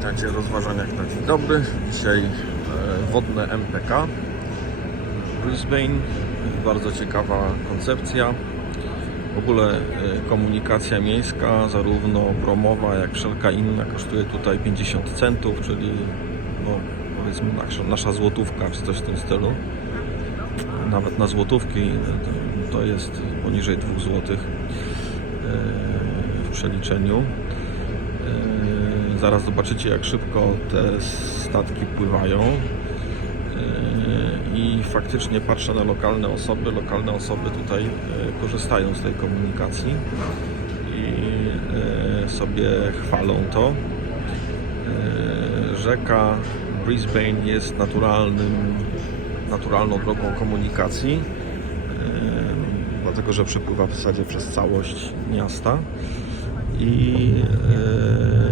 Witajcie w rozważaniach na dzień dobry. Dzisiaj e, wodne MPK Brisbane. Bardzo ciekawa koncepcja. W ogóle e, komunikacja miejska, zarówno promowa, jak wszelka inna, kosztuje tutaj 50 centów, czyli no, powiedzmy nasza, złotówka, czy coś w tym stylu. Nawet na złotówki e, to, jest poniżej 2 złotych w przeliczeniu. E, Zaraz zobaczycie, jak szybko te statki pływają. E, I faktycznie patrzę na lokalne osoby. Lokalne osoby tutaj e, korzystają z tej komunikacji i sobie chwalą to. Rzeka Brisbane jest naturalnym, naturalną drogą komunikacji, dlatego że przepływa w zasadzie przez całość miasta. I,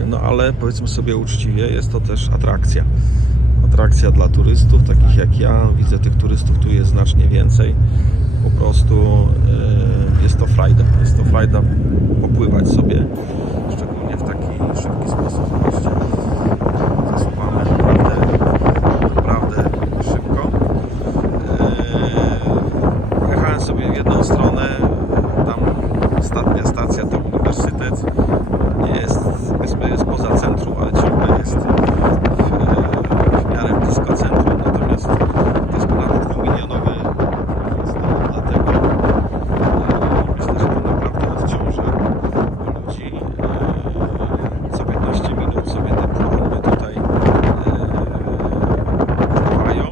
e, no ale powiedzmy sobie uczciwie, jest to też atrakcja. Atrakcja dla turystów, takich jak ja. Widzę tych turystów tu jest znacznie więcej. Po prostu e, jest to frajda. Jest to frajda popływać sobie, szczególnie w taki szybki sposób. Zobaczcie, zasuwamy naprawdę, naprawdę szybko. E, Jechałem sobie w jedną stronę, tam ostatnia stacja to uniwersytet. Nie jest, powiedzmy, jest poza centrum, ale ciągle jest w, w miarę blisko centrum. Natomiast to jest ponad dwumilionowy miasto, dlatego e, myślę, że to naprawdę odciąży ludzi. E, Co 15 minut sobie te płynny tutaj e, pływają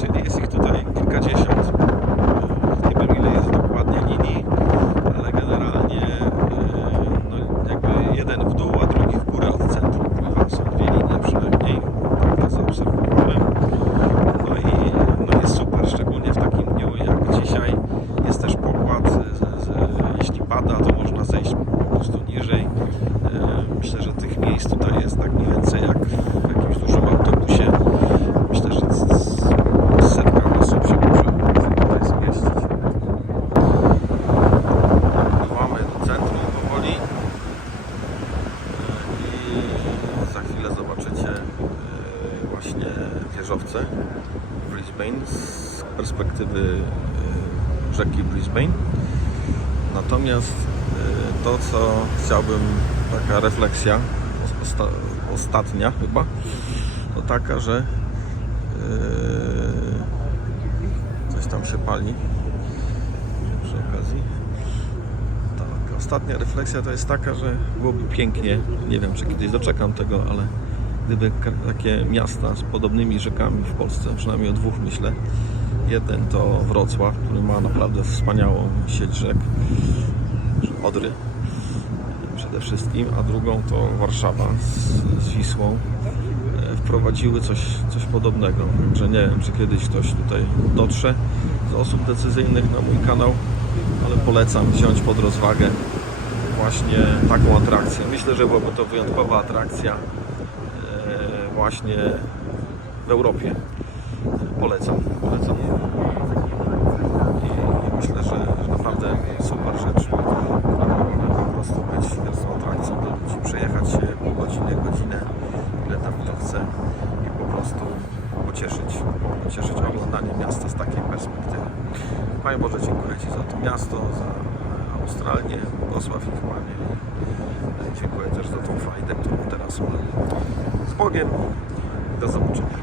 czyli jest ich tutaj kilkadziesiąt. Nie wiem ile jest dokładnie linii, ale generalnie e, no, jakby jeden w dół, a drugi w górę od centrum pływa. Są dwie linie przynajmniej, tak zaobserwowałem. No i no jest super, szczególnie w takim dniu jak dzisiaj. Jest też pokład, z, z, jeśli pada to można zejść po prostu niżej. E, Myślę, że tych miejsc tutaj jest tak mniej więcej jak w jakimś dużym autobusie. Myślę, że z- z- setka osób się może tutaj zmieścić. Pływamy do centrum powoli E, i za chwilę zobaczycie e, właśnie wieżowce Brisbane z perspektywy e, rzeki Brisbane. Natomiast e, to, co chciałbym, taka refleksja osta ostatnia chyba, to taka, że Yy, coś tam się pali przy okazji. Tak, ostatnia refleksja to jest taka, że byłoby pięknie, nie wiem czy kiedyś doczekam tego, ale gdyby takie miasta z podobnymi rzekami w Polsce, przynajmniej o dwóch myślę. Jeden to Wrocław, który ma naprawdę wspaniałą sieć rzek, Odry przede wszystkim, a drugą to Warszawa z, z Wisłą e, wprowadziły coś, coś podobnego. Że nie wiem, czy kiedyś ktoś tutaj dotrze z osób decyzyjnych na mój kanał, ale polecam wziąć pod rozwagę właśnie taką atrakcję. Myślę, że byłaby to wyjątkowa atrakcja właśnie w Europie. Polecam, polecam. I, i myślę, że, naprawdę super rzecz, mogłaby po prostu być wielką atrakcją dla ludzi. Przejechać się pół godziny, godzinę, ile tam kto chce i po prostu pocieszyć, pocieszyć oglądanie miasta z takiej perspektywy. Panie Boże, dziękuję Ci za to miasto, za Australię, Błogosław ich Panie. I Dziękuję też za tą